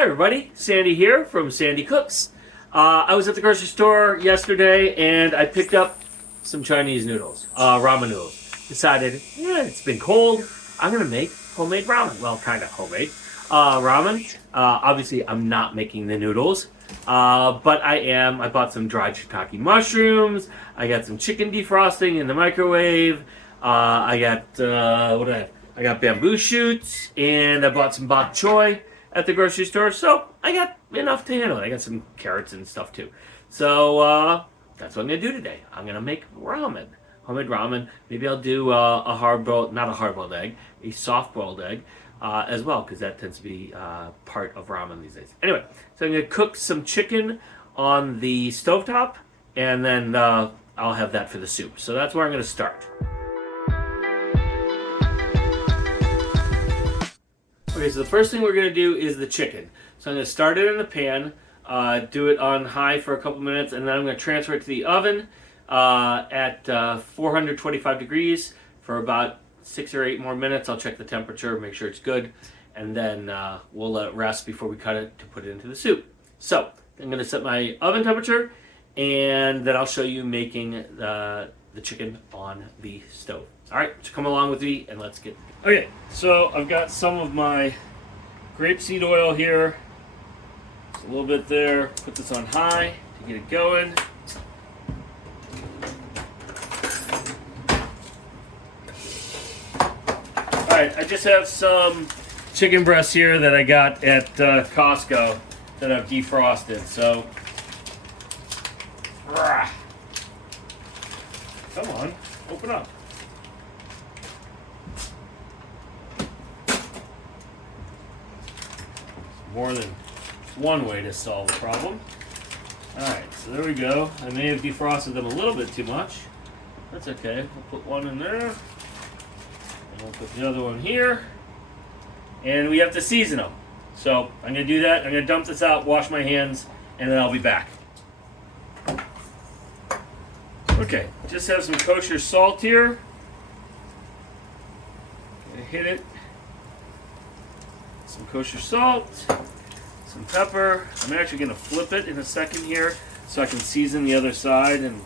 Hi everybody, Sandy here from Sandi Cooks. I was at the grocery store yesterday and I picked up some Chinese noodles, ramen noodles. Decided, it's been cold, I'm gonna make homemade ramen. Well, kind of homemade ramen. Obviously, I'm not making the noodles, but I bought some dried shiitake mushrooms. I got some chicken defrosting in the microwave. I got what did I have? I got bamboo shoots, and I bought some bok choy at the grocery store, so I got enough to handle it. I got some carrots and stuff too. So that's what I'm gonna do today. I'm gonna make ramen, homemade ramen. Maybe I'll do a hard-boiled, not a hard-boiled egg, a soft-boiled egg as well, because that tends to be part of ramen these days. Anyway, so I'm gonna cook some chicken on the stovetop, and then I'll have that for the soup. So that's where I'm gonna start. Okay, so the first thing we're going to do is the chicken. So I'm going to start it in the pan, do it on high for a couple minutes, and then I'm going to transfer it to the oven at 425 degrees for about 6 or 8 more minutes. I'll check the temperature, make sure it's good, and then we'll let it rest before we cut it to put it into the soup. So I'm going to set my oven temperature, and then I'll show you making the chicken on the stove. All right, so come along with me and let's get. Okay, so I've got some of my grapeseed oil here. Just a little bit there. Put this on high to get it going. All right, I just have some chicken breasts here that I got at Costco that I've defrosted. So, come on, open up. More than one way to solve a problem. Alright, so there we go. I may have defrosted them a little bit too much. That's okay. We'll put one in there. And we'll put the other one here. And we have to season them. So I'm going to do that. I'm going to dump this out, wash my hands, and then I'll be back. Okay, just have some kosher salt here. Gonna hit it. Some kosher salt, some pepper. I'm actually going to flip it in a second here so I can season the other side and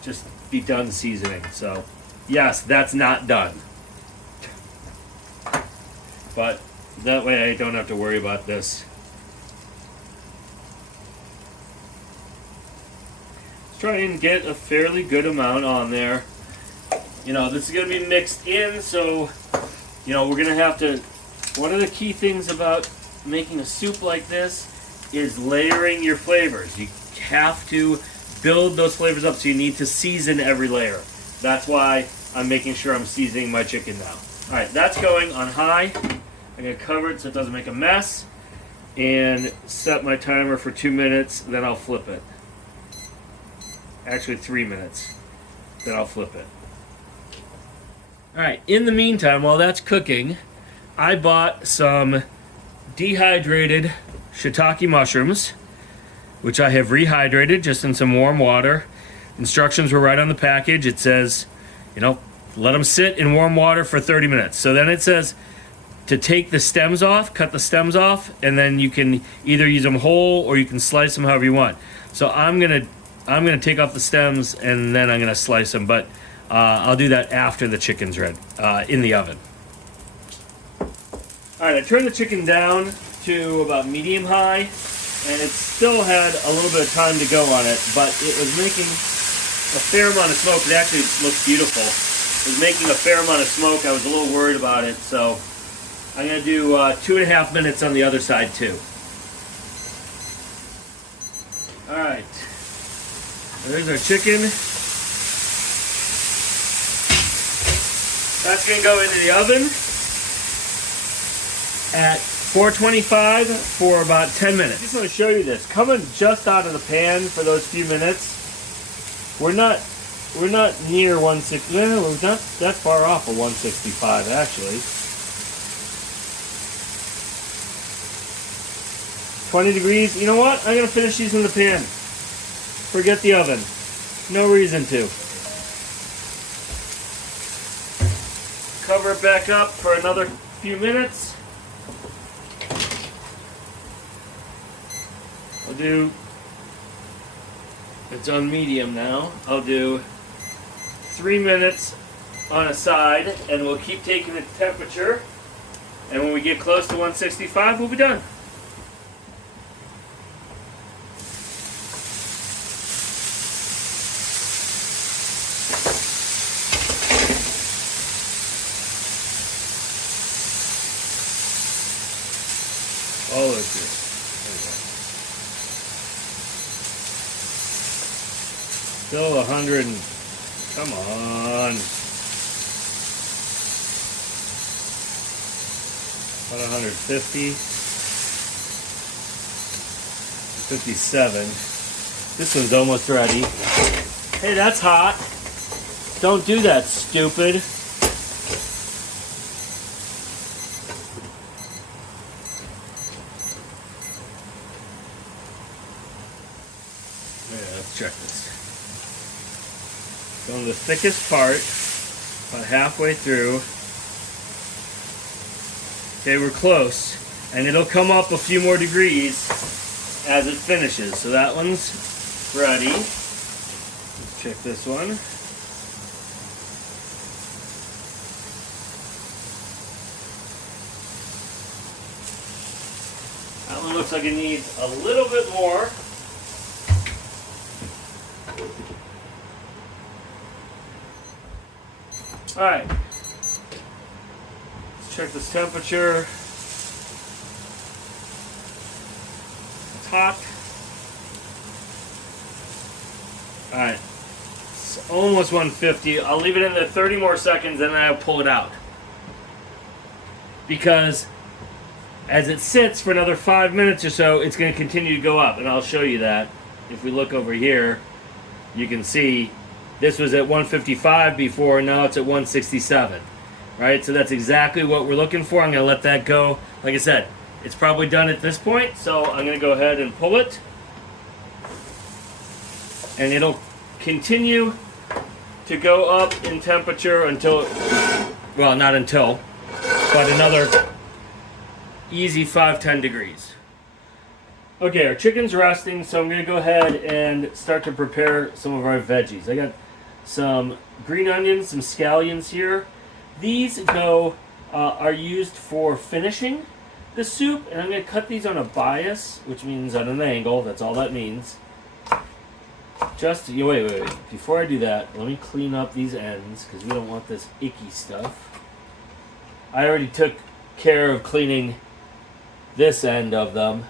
just be done seasoning. So, yes, that's not done. But that way I don't have to worry about this. Let's try and get a fairly good amount on there. You know, this is going to be mixed in, so, you know, we're going to have to. One of the key things about making a soup like this is layering your flavors. You have to build those flavors up, so you need to season every layer. That's why I'm making sure I'm seasoning my chicken now. Alright, that's going on high. I'm going to cover it so it doesn't make a mess. And set my timer for 2 minutes, then I'll flip it. Actually 3 minutes. Then I'll flip it. Alright, in the meantime, while that's cooking, I bought some dehydrated shiitake mushrooms, which I have rehydrated just in some warm water. Instructions were right on the package. It says, let them sit in warm water for 30 minutes. So then it says to take the stems off, cut the stems off, and then you can either use them whole or you can slice them however you want. So I'm gonna take off the stems and then I'm gonna slice them, but I'll do that after the chicken's ready in the oven. Alright, I turned the chicken down to about medium-high, and it still had a little bit of time to go on it, but it was making a fair amount of smoke. It actually looks beautiful. It was making a fair amount of smoke. I was a little worried about it, so I'm going to do 2.5 minutes on the other side, too. Alright, there's our chicken. That's going to go into the oven at 425 for about 10 minutes. I just want to show you this. Coming just out of the pan for those few minutes, we're not near 160. Well, we're not that far off of 165 actually. 20 degrees. You know what? I'm gonna finish these in the pan. Forget the oven. No reason to. Cover it back up for another few minutes. I'll do, it's on medium now. I'll do 3 minutes on a side, and we'll keep taking the temperature. And when we get close to 165, we'll be done. All over. Still 100. Come on. About 150. 57. This one's almost ready. Hey, that's hot. Don't do that, stupid. Yeah, let's check this. Go to the thickest part, about halfway through. Okay, we're close. And it'll come up a few more degrees as it finishes. So that one's ready. Let's check this one. That one looks like it needs a little bit more. Alright. Let's check this temperature. It's hot. Alright. It's almost 150. I'll leave it in there 30 more seconds and then I'll pull it out. Because as it sits for another 5 minutes or so, it's going to continue to go up. And I'll show you that. If we look over here, you can see this was at 155 before, now it's at 167. Right? So that's exactly what we're looking for. I'm going to let that go. Like I said, it's probably done at this point, so I'm going to go ahead and pull it. And it'll continue to go up in temperature until, well, not until, but another easy 5-10 degrees. Okay, our chicken's resting, so I'm going to go ahead and start to prepare some of our veggies. I got some green onions, some scallions here. These are used for finishing the soup, and I'm going to cut these on a bias, which means on an angle. That's all that means. Just, wait. Before I do that, let me clean up these ends, because we don't want this icky stuff. I already took care of cleaning this end of them.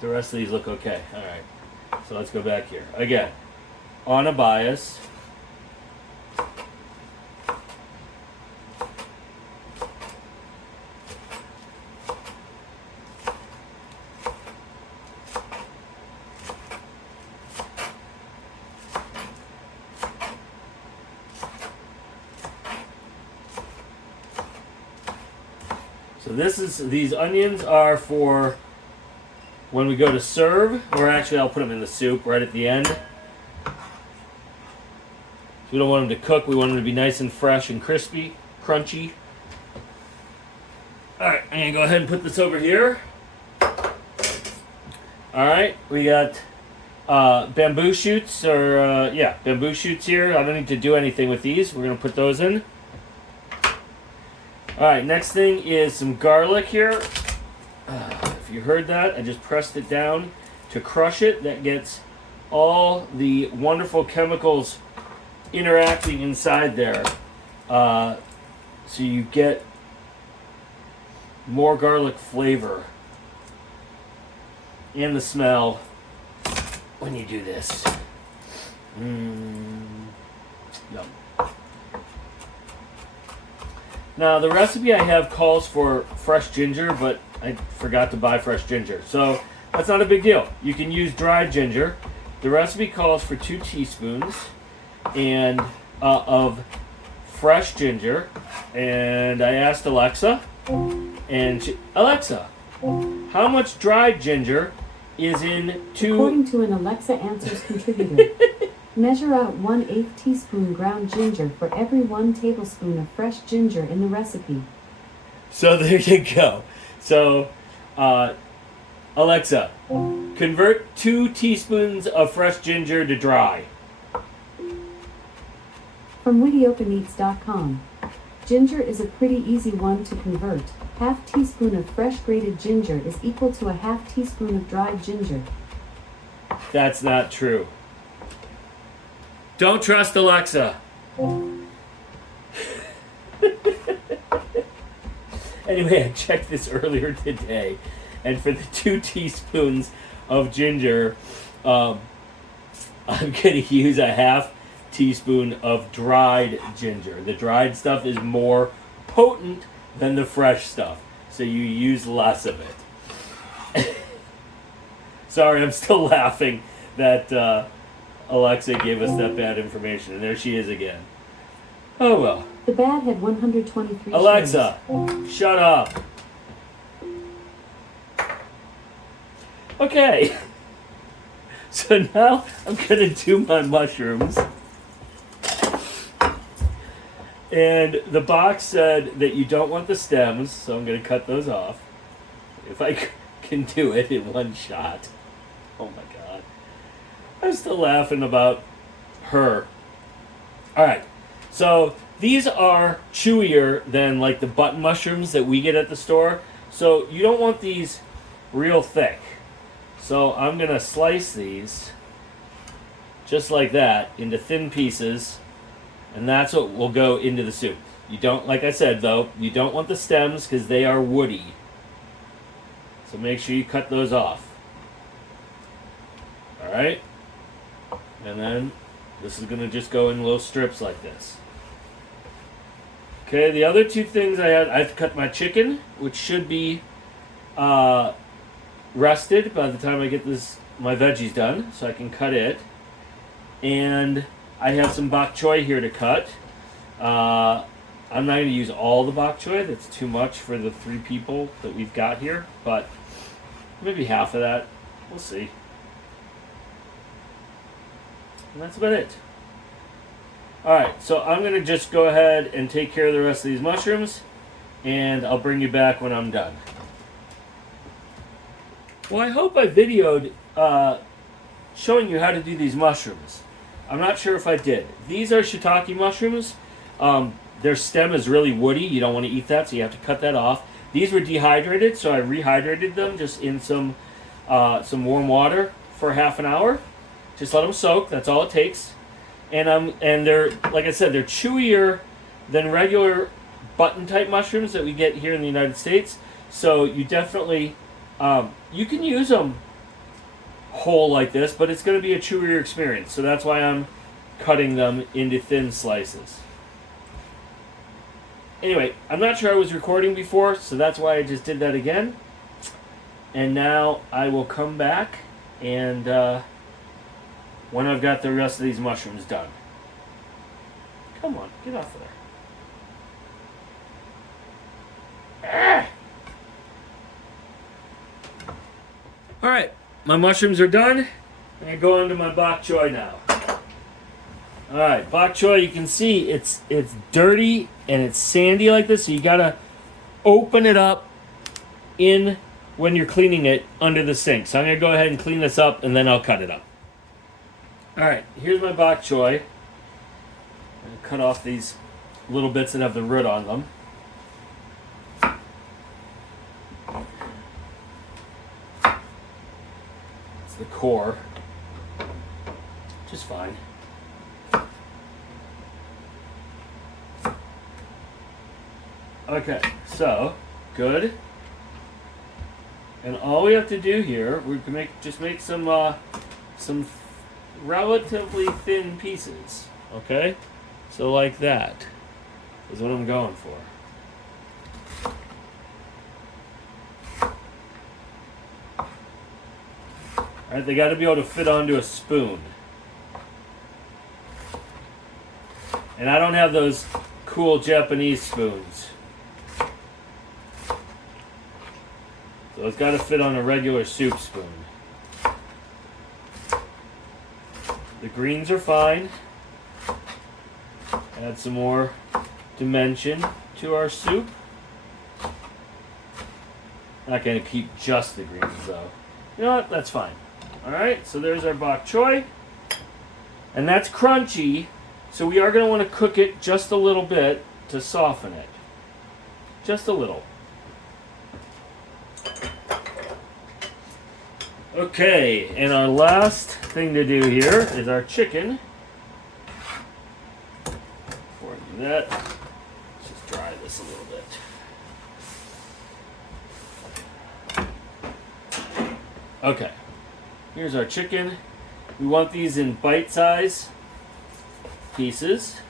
The rest of these look okay. Alright, so let's go back here. Again, on a bias. So these onions are for when we go to serve, or actually I'll put them in the soup right at the end. We don't want them to cook, we want them to be nice and fresh and crispy, crunchy. Alright, I'm going to go ahead and put this over here. Alright, we got bamboo shoots, bamboo shoots here. I don't need to do anything with these. We're going to put those in. Alright, next thing is some garlic here. If you heard that, I just pressed it down to crush it. That gets all the wonderful chemicals interacting inside there. So you get more garlic flavor and the smell when you do this. Yum. Now, the recipe I have calls for fresh ginger, but I forgot to buy fresh ginger. So, that's not a big deal. You can use dried ginger. The recipe calls for 2 teaspoons and of fresh ginger. And I asked Alexa, and Alexa, how much dried ginger is in 2... According to an Alexa Answers contributor, measure out 1/8 teaspoon ground ginger for every 1 tablespoon of fresh ginger in the recipe. So there you go. So Alexa, convert 2 teaspoons of fresh ginger to dry. From WittyOpenEats.com. Ginger is a pretty easy one to convert. Half teaspoon of fresh grated ginger is equal to a half teaspoon of dried ginger. That's not true. Don't trust Alexa. Anyway, I checked this earlier today, and for the 2 teaspoons of ginger, I'm going to use a half teaspoon of dried ginger. The dried stuff is more potent than the fresh stuff, so you use less of it. Sorry, I'm still laughing that Alexa gave us that bad information, and there she is again. Oh well. The bad had 123 Alexa, shut up. Okay. So now I'm going to do my mushrooms. And the box said that you don't want the stems, so I'm going to cut those off. If I can do it in one shot. Oh my god. I'm still laughing about her. Alright, so these are chewier than like the button mushrooms that we get at the store. So you don't want these real thick. So I'm going to slice these just like that into thin pieces. And that's what will go into the soup. You don't, like I said though, you don't want the stems because they are woody. So make sure you cut those off. Alright? And then this is going to just go in little strips like this. Okay, the other 2 things I've cut my chicken, which should be rested by the time I get my veggies done, so I can cut it. And I have some bok choy here to cut. I'm not going to use all the bok choy. That's too much for the 3 people that we've got here, but maybe half of that. We'll see. And that's about it. Alright, so I'm going to just go ahead and take care of the rest of these mushrooms, and I'll bring you back when I'm done. Well, I hope I videoed showing you how to do these mushrooms. I'm not sure if I did. These are shiitake mushrooms. Their stem is really woody. You don't want to eat that, so you have to cut that off. These were dehydrated, so I rehydrated them just in some warm water for half an hour. Just let them soak. That's all it takes. And they're, like I said, they're chewier than regular button type mushrooms that we get here in the United States. So you definitely you can use them whole like this, but it's going to be a chewier experience. So that's why I'm cutting them into thin slices. Anyway, I'm not sure I was recording before, so that's why I just did that again. And now I will come back and when I've got the rest of these mushrooms done. Come on, get off of there. Alright, my mushrooms are done. I'm going to go into my bok choy now. Alright, bok choy, you can see it's dirty and it's sandy like this, so you got to open it up in when you're cleaning it under the sink. So I'm going to go ahead and clean this up and then I'll cut it up. Alright, here's my bok choy. I'm going to cut off these little bits that have the root on them. It's the core. Just fine. Okay, so, good. And all we have to do here, we can just make some relatively thin pieces, okay? So like that is what I'm going for. Alright, they got to be able to fit onto a spoon. And I don't have those cool Japanese spoons. So it's got to fit on a regular soup spoon. The greens are fine. Add some more dimension to our soup. Not going to keep just the greens though. You know what? That's fine. Alright, so there's our bok choy. And that's crunchy, so we are going to want to cook it just a little bit to soften it. Just a little. Okay, and our last thing to do here is our chicken. Before I do that, let's just dry this a little bit. Okay, here's our chicken. We want these in bite-size pieces.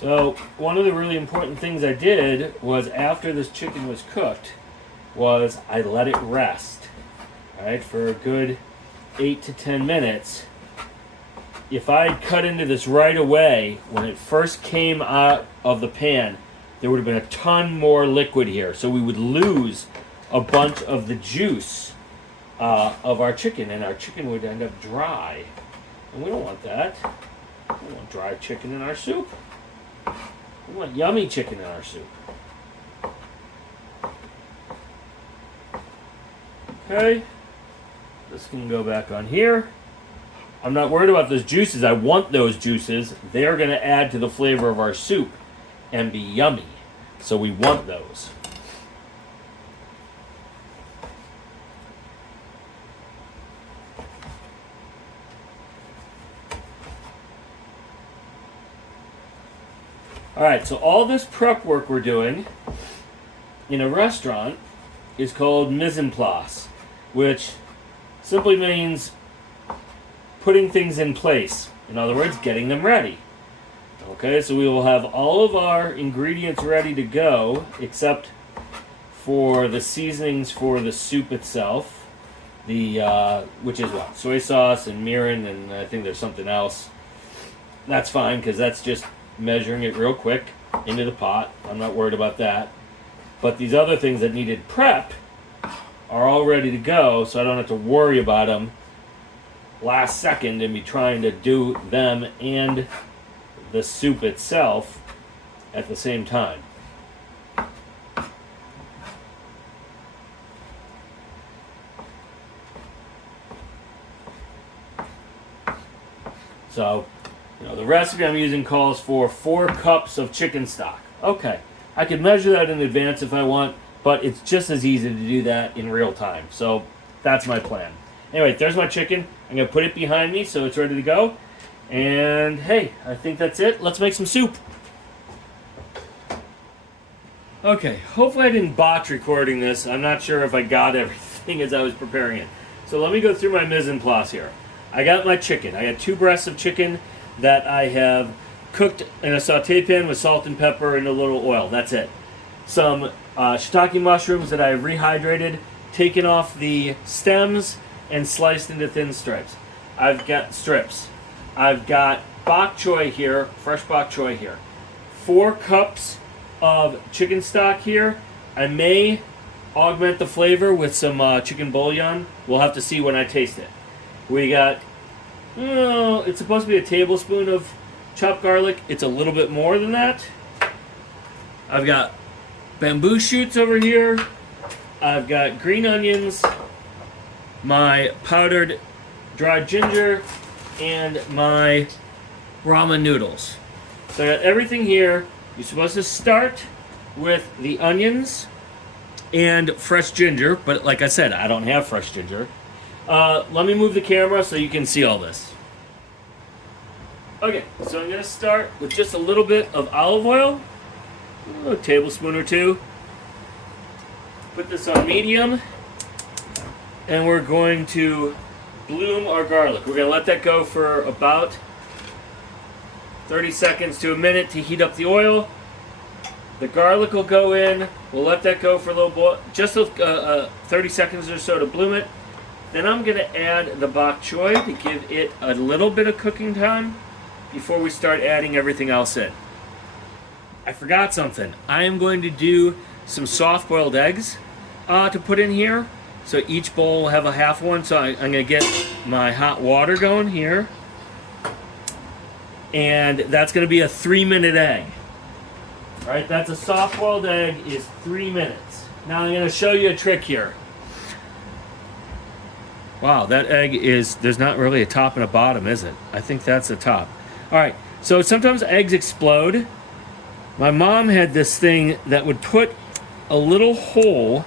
So one of the really important things I did was after this chicken was cooked was I let it rest, right, for a good 8 to 10 minutes. If I'd cut into this right away when it first came out of the pan, there would have been a ton more liquid here, so we would lose a bunch of the juice of our chicken, and our chicken would end up dry, and we don't want that. We don't want dry chicken in our soup. We want yummy chicken in our soup. Okay, this can go back on here. I'm not worried about those juices. I want those juices. They're going to add to the flavor of our soup and be yummy. So we want those. Alright, so all this prep work we're doing in a restaurant is called mise en place, which simply means putting things in place. In other words, getting them ready. Okay, so we will have all of our ingredients ready to go, except for the seasonings for the soup itself, which is what? Soy sauce and mirin, and I think there's something else. That's fine, because that's just measuring it real quick into the pot. I'm not worried about that. But these other things that needed prep are all ready to go, so I don't have to worry about them last second and be trying to do them and the soup itself at the same time. So, the recipe I'm using calls for 4 cups of chicken stock. Okay, I could measure that in advance if I want, but it's just as easy to do that in real time. So that's my plan. Anyway, there's my chicken. I'm going to put it behind me so it's ready to go. And hey, I think that's it. Let's make some soup. Okay, hopefully I didn't botch recording this. I'm not sure if I got everything as I was preparing it. So let me go through my mise en place here. I got my chicken. I got 2 breasts of chicken that I have cooked in a saute pan with salt and pepper and a little oil. That's it. Some shiitake mushrooms that I have rehydrated, taken off the stems, and sliced into thin strips. I've got strips. I've got bok choy here, fresh bok choy here. 4 cups of chicken stock here. I may augment the flavor with some chicken bouillon. We'll have to see when I taste it. We got, it's supposed to be a tablespoon of chopped garlic. It's a little bit more than that. I've got bamboo shoots over here. I've got green onions, my powdered dried ginger, and my ramen noodles. So I got everything here. You're supposed to start with the onions and fresh ginger, but like I said, I don't have fresh ginger. Let me move the camera so you can see all this. Okay, so I'm gonna start with just a little bit of olive oil, a tablespoon or two. Put this on medium, and we're going to bloom our garlic. We're gonna let that go for about 30 seconds to a minute to heat up the oil. The garlic will go in. We'll let that go for a little boil, just 30 seconds or so to bloom it. Then I'm gonna add the bok choy to give it a little bit of cooking time before we start adding everything else in. I forgot something. I am going to do some soft-boiled eggs to put in here. So each bowl will have a half one. So I'm going to get my hot water going here. And that's going to be a 3-minute egg. All right, that's a soft-boiled egg is 3 minutes. Now I'm going to show you a trick here. Wow, that egg is, there's not really a top and a bottom, is it? I think that's the top. All right, so sometimes eggs explode. My mom had this thing that would put a little hole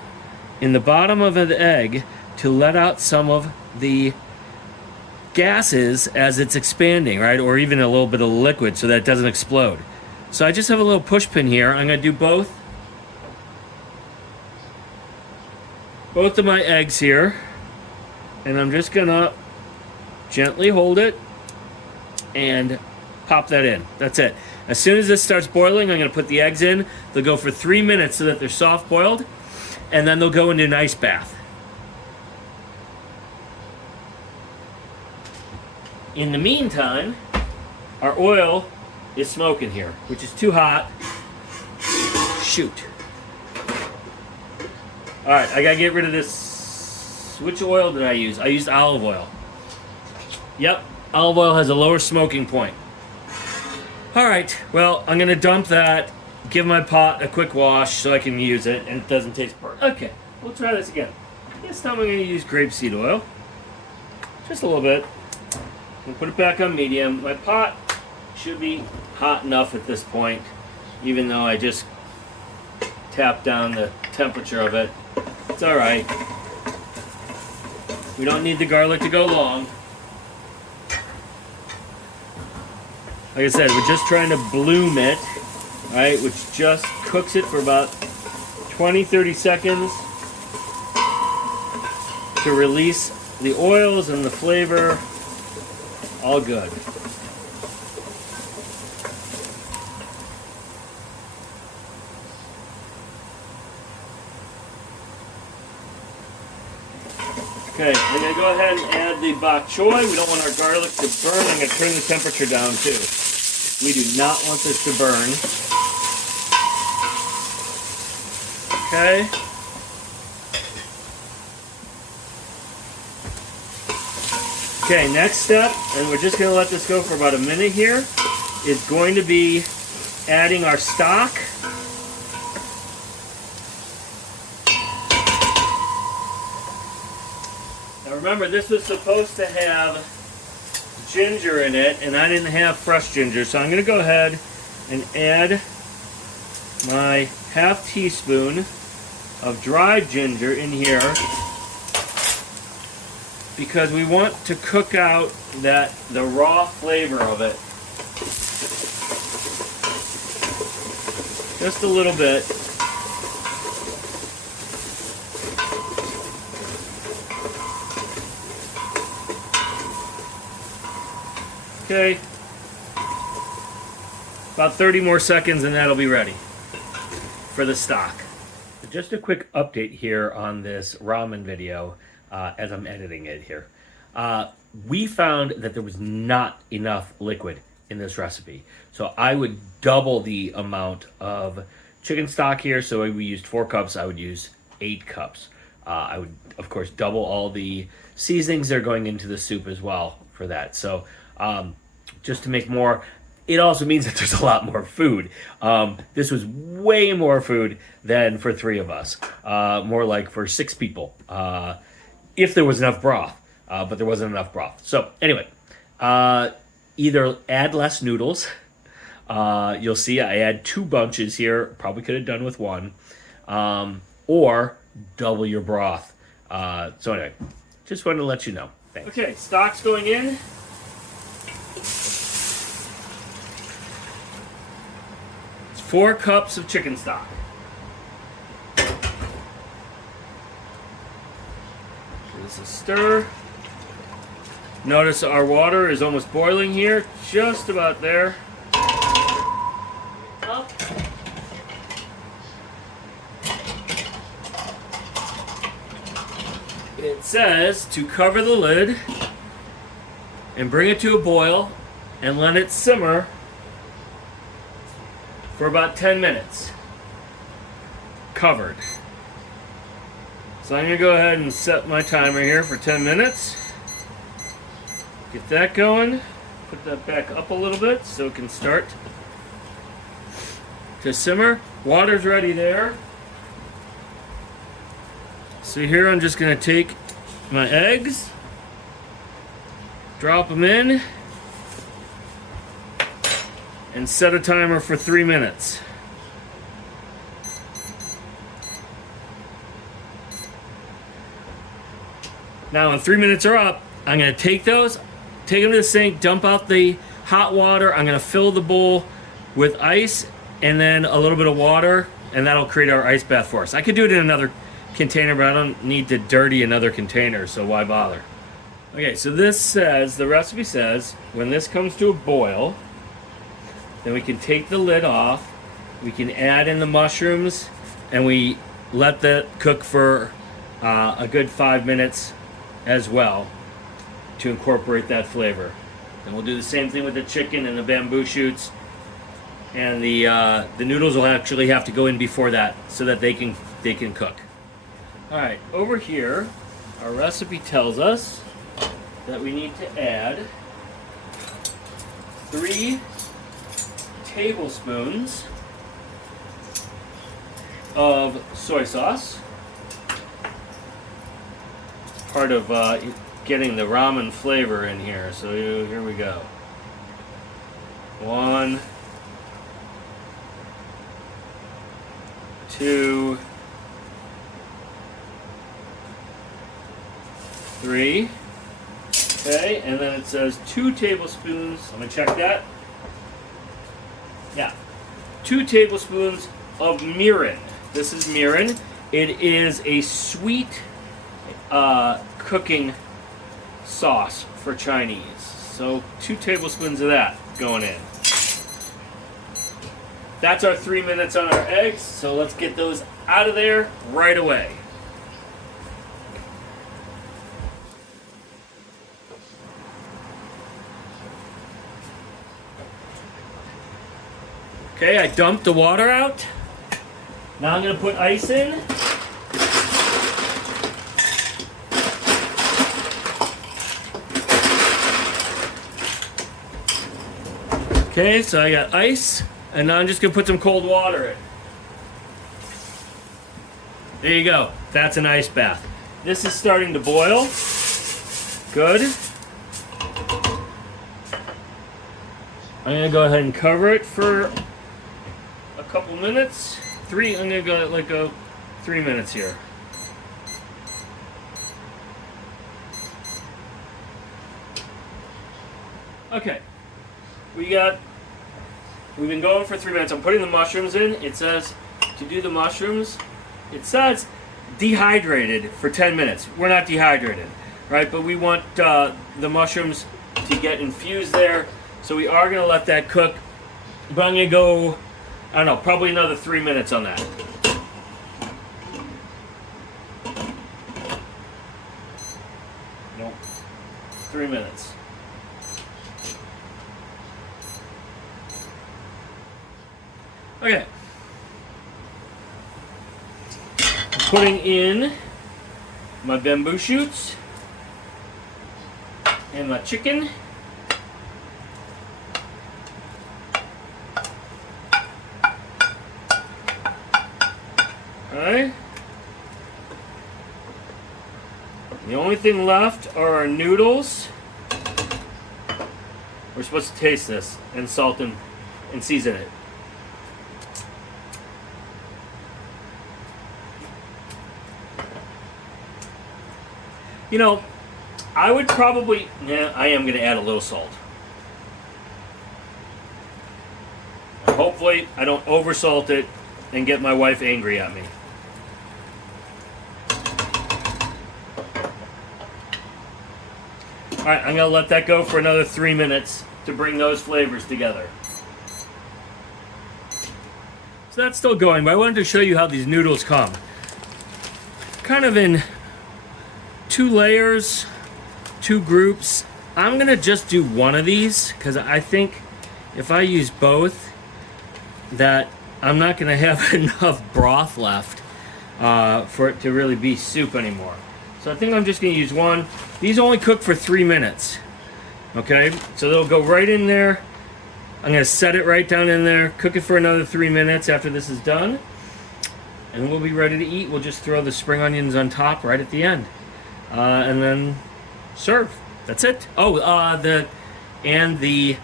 in the bottom of an egg to let out some of the gases as it's expanding, right? Or even a little bit of liquid so that it doesn't explode. So I just have a little push pin here. I'm gonna do both of my eggs here. And I'm just gonna gently hold it and pop that in. That's it. As soon as this starts boiling, I'm gonna put the eggs in. They'll go for 3 minutes so that they're soft boiled, and then they'll go into an ice bath. In the meantime, our oil is smoking here, which is too hot. Shoot. All right, I gotta get rid of this. Which oil did I use? I used olive oil. Yep, olive oil has a lower smoking point. All right, well, I'm gonna dump that, give my pot a quick wash so I can use it and it doesn't taste burnt. Okay, we'll try this again. This time I'm gonna use grapeseed oil. Just a little bit. And put it back on medium. My pot should be hot enough at this point, even though I just tapped down the temperature of it. It's all right. We don't need the garlic to go long. Like I said, we're just trying to bloom it, right? Which just cooks it for about 20-30 seconds to release the oils and the flavor. All good. Okay, I'm going to go ahead and add the bok choy. We don't want our garlic to burn. I'm going to turn the temperature down too. We do not want this to burn. Okay. Okay, next step, and we're just going to let this go for about a minute here, is going to be adding our stock. Now remember, this was supposed to have ginger in it, and I didn't have fresh ginger, so I'm going to go ahead and add my half teaspoon of dried ginger in here because we want to cook out the raw flavor of it. Just a little bit. Okay, about 30 more seconds and that'll be ready for the stock. Just a quick update here on this ramen video as I'm editing it here. We found that there was not enough liquid in this recipe. So I would double the amount of chicken stock here. So we used 4 cups, I would use 8 cups. I would, of course, double all the seasonings that are going into the soup as well for that. So just to make more, it also means that there's a lot more food. This was way more food than for 3 of us, more like for 6 people, if there was enough broth, but there wasn't enough broth. So anyway, either add less noodles, you'll see I add 2 bunches here, probably could have done with 1, or double your broth. So anyway, just wanted to let you know. Thanks. Okay, stock's going in. 4 cups of chicken stock. Give this a stir. Notice our water is almost boiling here, just about there. Up. It says to cover the lid and bring it to a boil and let it simmer for about 10 minutes. Covered. So I'm going to go ahead and set my timer here for 10 minutes. Get that going. Put that back up a little bit so it can start to simmer. Water's ready there. So here I'm just going to take my eggs, drop them in, and set a timer for 3 minutes. Now when 3 minutes are up, I'm going to take them to the sink, dump out the hot water. I'm going to fill the bowl with ice and then a little bit of water, and that'll create our ice bath for us. I could do it in another container, but I don't need to dirty another container, so why bother? Okay, so the recipe says, when this comes to a boil, then we can take the lid off, we can add in the mushrooms, and we let that cook for a good 5 minutes as well to incorporate that flavor. And we'll do the same thing with the chicken and the bamboo shoots, and the noodles will actually have to go in before that so that they can cook. All right, over here, our recipe tells us that we need to add 3 tablespoons of soy sauce. Part of getting the ramen flavor in here, so here we go. 1, 2, 3. Okay, and then it says 2 tablespoons. I'm gonna check that. Yeah, 2 tablespoons of mirin. This is mirin. It is a sweet cooking sauce for Chinese. So 2 tablespoons of that going in. That's our 3 minutes on our eggs. So let's get those out of there right away. Okay, I dumped the water out. Now I'm going to put ice in. Okay, so I got ice, and now I'm just going to put some cold water in. There you go. That's an ice bath. This is starting to boil. Good. I'm going to go ahead and cover it for a couple minutes. I'm going to go 3 minutes here. Okay. We've been going for 3 minutes. I'm putting the mushrooms in. It says to do the mushrooms, it says dehydrated for 10 minutes. We're not dehydrated, right? But we want the mushrooms to get infused there. So we are going to let that cook. But I'm going to go, I don't know, probably another 3 minutes on that. Nope. 3 minutes. Okay. I'm putting in my bamboo shoots and my chicken. Alright. The only thing left are our noodles. We're supposed to taste this and salt and season it. You know, I would probably, I am going to add a little salt. Hopefully I don't oversalt it and get my wife angry at me. Alright, I'm going to let that go for another 3 minutes to bring those flavors together. So that's still going, but I wanted to show you how these noodles come. Kind of in 2 layers, 2 groups. I'm going to just do one of these because I think if I use both, that I'm not going to have enough broth left for it to really be soup anymore. So I think I'm just going to use one. These only cook for 3 minutes. Okay, so they'll go right in there. I'm going to set it right down in there, cook it for another 3 minutes after this is done, and we'll be ready to eat. We'll just throw the spring onions on top right at the end, and then serve. That's it. Oh, the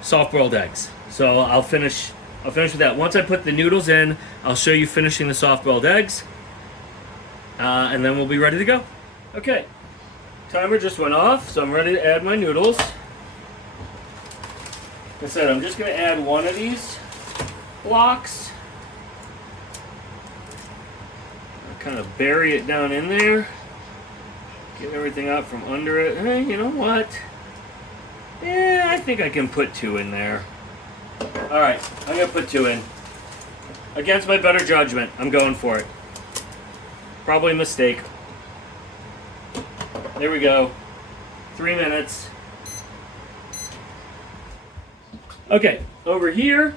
soft-boiled eggs. So I'll finish with that. Once I put the noodles in, I'll show you finishing the soft-boiled eggs, and then we'll be ready to go. Okay, timer just went off, so I'm ready to add my noodles. Like I said, I'm just going to add one of these blocks. I'll kind of bury it down in there. Get everything out from under it. Hey, you know what? Yeah, I think I can put 2 in there. Alright, I'm going to put 2 in. Against my better judgment, I'm going for it. Probably a mistake. There we go. 3 minutes. Okay, over here,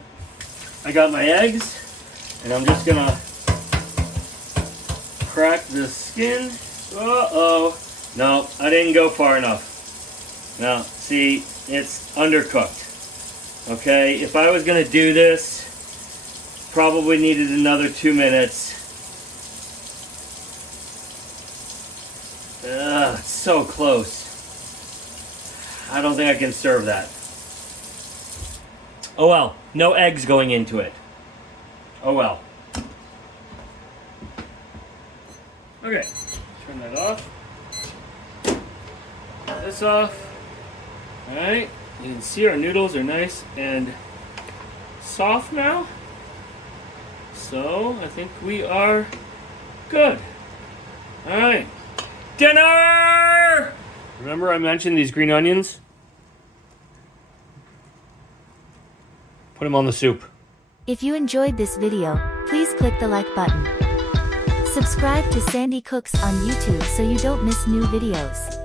I got my eggs, and I'm just gonna crack the skin. Uh-oh. No, I didn't go far enough. Now, see, it's undercooked. Okay, if I was gonna do this, probably needed another 2 minutes. Ugh, it's so close. I don't think I can serve that. Oh well, no eggs going into it. Oh well. Okay, turn that off. This off. Alright, you can see our noodles are nice and soft now. So, I think we are good. Alright. Dinner! Remember I mentioned these green onions? Put them on the soup. If you enjoyed this video, please click the like button. Subscribe to Sandi Cooks on YouTube so you don't miss new videos.